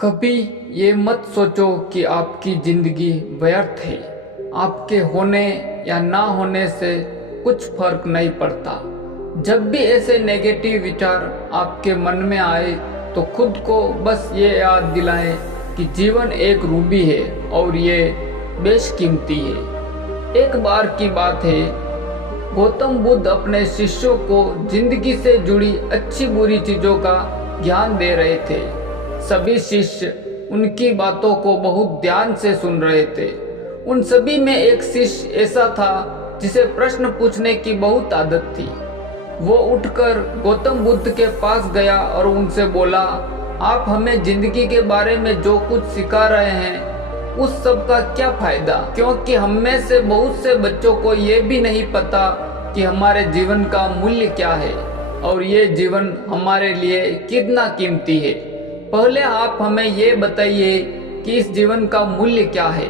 कभी ये मत सोचो कि आपकी ज़िंदगी व्यर्थ है। आपके होने या ना होने से कुछ फर्क नहीं पड़ता। जब भी ऐसे नेगेटिव विचार आपके मन में आए तो खुद को बस ये याद दिलाएं कि जीवन एक रूबी है और ये बेशकीमती है। एक बार की बात है, गौतम बुद्ध अपने शिष्यों को जिंदगी से जुड़ी अच्छी बुरी चीज़ों का ज्ञान दे रहे थे। सभी शिष्य उनकी बातों को बहुत ध्यान से सुन रहे थे। उन सभी में एक शिष्य ऐसा था जिसे प्रश्न पूछने की बहुत आदत थी। वो उठकर गौतम बुद्ध के पास गया और उनसे बोला, आप हमें जिंदगी के बारे में जो कुछ सिखा रहे हैं उस सब का क्या फायदा, क्योंकि हम में से बहुत से बच्चों को ये भी नहीं पता कि हमारे जीवन का मूल्य क्या है और ये जीवन हमारे लिए कितना कीमती है। पहले आप हमें ये बताइए कि इस जीवन का मूल्य क्या है।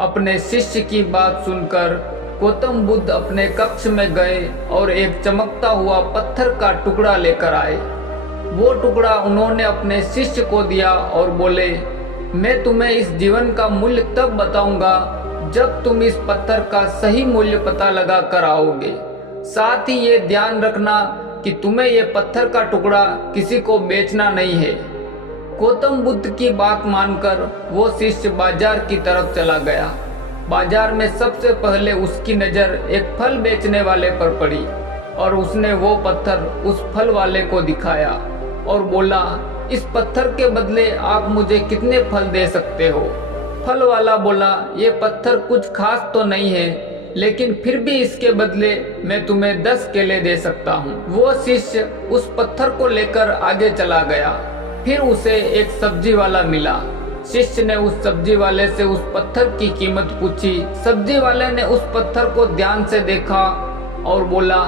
अपने शिष्य की बात सुनकर गौतम बुद्ध अपने कक्ष में गए और एक चमकता हुआ पत्थर का टुकड़ा लेकर आए। वो टुकड़ा उन्होंने अपने शिष्य को दिया और बोले, मैं तुम्हें इस जीवन का मूल्य तब बताऊंगा जब तुम इस पत्थर का सही मूल्य पता लगा कर आओगे। साथ ही ये ध्यान रखना कि तुम्हें ये पत्थर का टुकड़ा किसी को बेचना नहीं है। गौतम बुद्ध की बात मानकर वो शिष्य बाजार की तरफ चला गया। बाजार में सबसे पहले उसकी नज़र एक फल बेचने वाले पर पड़ी और उसने वो पत्थर उस फल वाले को दिखाया और बोला, इस पत्थर के बदले आप मुझे कितने फल दे सकते हो। फल वाला बोला, ये पत्थर कुछ खास तो नहीं है, लेकिन फिर भी इसके बदले मैं तुम्हें 10 केले दे सकता हूँ। वो शिष्य उस पत्थर को लेकर आगे चला गया। फिर उसे एक सब्जी वाला मिला। शिष्य ने उस सब्जी वाले से उस पत्थर की कीमत पूछी। सब्जी वाले ने उस पत्थर को ध्यान से देखा और बोला,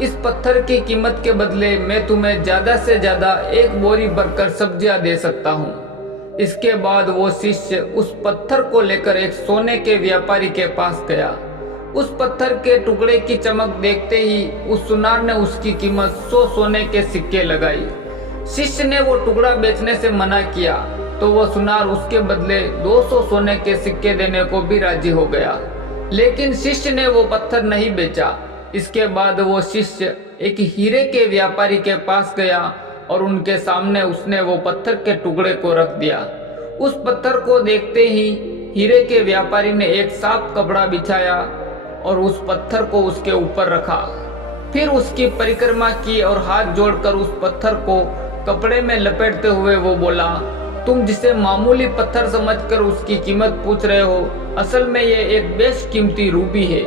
इस पत्थर की कीमत के बदले मैं तुम्हें ज्यादा से ज्यादा 1 बोरी भरकर सब्जियां दे सकता हूँ। इसके बाद वो शिष्य उस पत्थर को लेकर एक सोने के व्यापारी के पास गया। उस पत्थर के टुकड़े की चमक देखते ही उस सुनार ने उसकी कीमत 100 सोने के सिक्के लगाई। शिष्य ने वो टुकड़ा बेचने से मना किया तो वो सुनार उसके बदले 200 सोने के सिक्के देने को भी राजी हो गया, लेकिन शिष्य ने वो पत्थर नहीं बेचा। इसके बाद वो शिष्य एक हीरे के व्यापारी के पास गया और उनके सामने उसने वो पत्थर के टुकड़े को रख दिया। उस पत्थर को देखते ही हीरे के व्यापारी ने एक साफ कपड़ा बिछाया और उस पत्थर को उसके ऊपर रखा। फिर उसकी परिक्रमा की और हाथ जोड़कर उस पत्थर को कपड़े में लपेटते हुए वो बोला, तुम जिसे मामूली पत्थर समझकर उसकी कीमत पूछ रहे हो, असल में ये एक बेशकीमती रूबी है।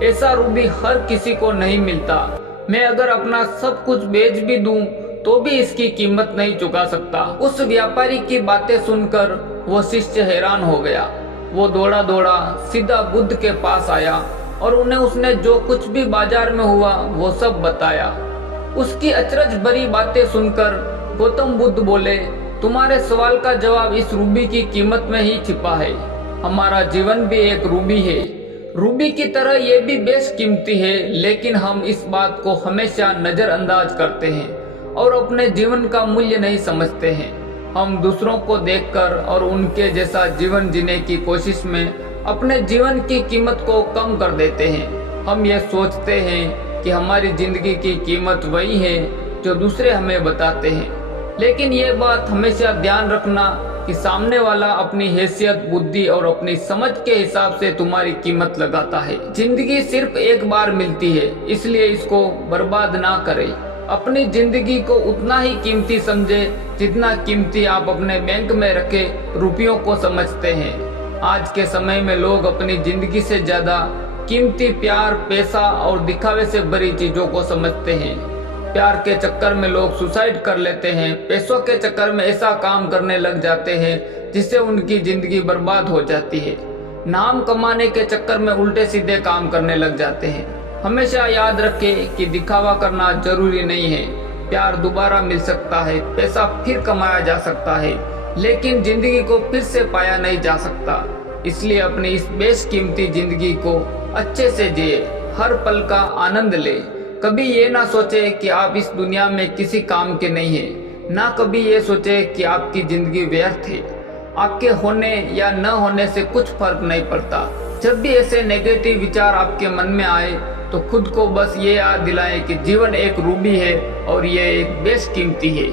ऐसा रूबी हर किसी को नहीं मिलता। मैं अगर अपना सब कुछ बेच भी दूं तो भी इसकी कीमत नहीं चुका सकता। उस व्यापारी की बातें सुनकर वो शिष्य हैरान हो गया। वो दौड़ा दौड़ा सीधा बुद्ध के पास आया और उन्हें उसने जो कुछ भी बाजार में हुआ वो सब बताया। उसकी अचरज भरी बातें सुनकर गौतम बुद्ध बोले, तुम्हारे सवाल का जवाब इस रूबी की कीमत में ही छिपा है। हमारा जीवन भी एक रूबी है। रूबी की तरह ये भी बेशकीमती है, लेकिन हम इस बात को हमेशा नज़रअंदाज करते हैं और अपने जीवन का मूल्य नहीं समझते हैं। हम दूसरों को देखकर और उनके जैसा जीवन जीने की कोशिश में अपने जीवन की कीमत को कम कर देते हैं। हम ये सोचते हैं कि हमारी जिंदगी की कीमत वही है जो दूसरे हमें बताते हैं, लेकिन ये बात हमेशा ध्यान रखना कि सामने वाला अपनी हैसियत, बुद्धि और अपनी समझ के हिसाब से तुम्हारी कीमत लगाता है। जिंदगी सिर्फ एक बार मिलती है, इसलिए इसको बर्बाद ना करें। अपनी जिंदगी को उतना ही कीमती समझे जितना कीमती आप अपने बैंक में रखे रुपयों को समझते हैं। आज के समय में लोग अपनी जिंदगी से ज्यादा कीमती प्यार, पैसा और दिखावे से भरी चीजों को समझते हैं। प्यार के चक्कर में लोग सुसाइड कर लेते हैं। पैसों के चक्कर में ऐसा काम करने लग जाते हैं जिससे उनकी जिंदगी बर्बाद हो जाती है। नाम कमाने के चक्कर में उल्टे सीधे काम करने लग जाते हैं। हमेशा याद रखें कि दिखावा करना जरूरी नहीं है। प्यार दोबारा मिल सकता है, पैसा फिर कमाया जा सकता है, लेकिन जिंदगी को फिर से पाया नहीं जा सकता। इसलिए अपनी इस बेशकीमती जिंदगी को अच्छे से जिए, हर पल का आनंद ले। कभी ये ना सोचे कि आप इस दुनिया में किसी काम के नहीं हैं। ना कभी ये सोचे कि आपकी ज़िंदगी व्यर्थ है। आपके होने या न होने से कुछ फर्क नहीं पड़ता। जब भी ऐसे नेगेटिव विचार आपके मन में आए तो खुद को बस ये याद दिलाएं कि जीवन एक रूबी है और ये एक बेशकीमती है।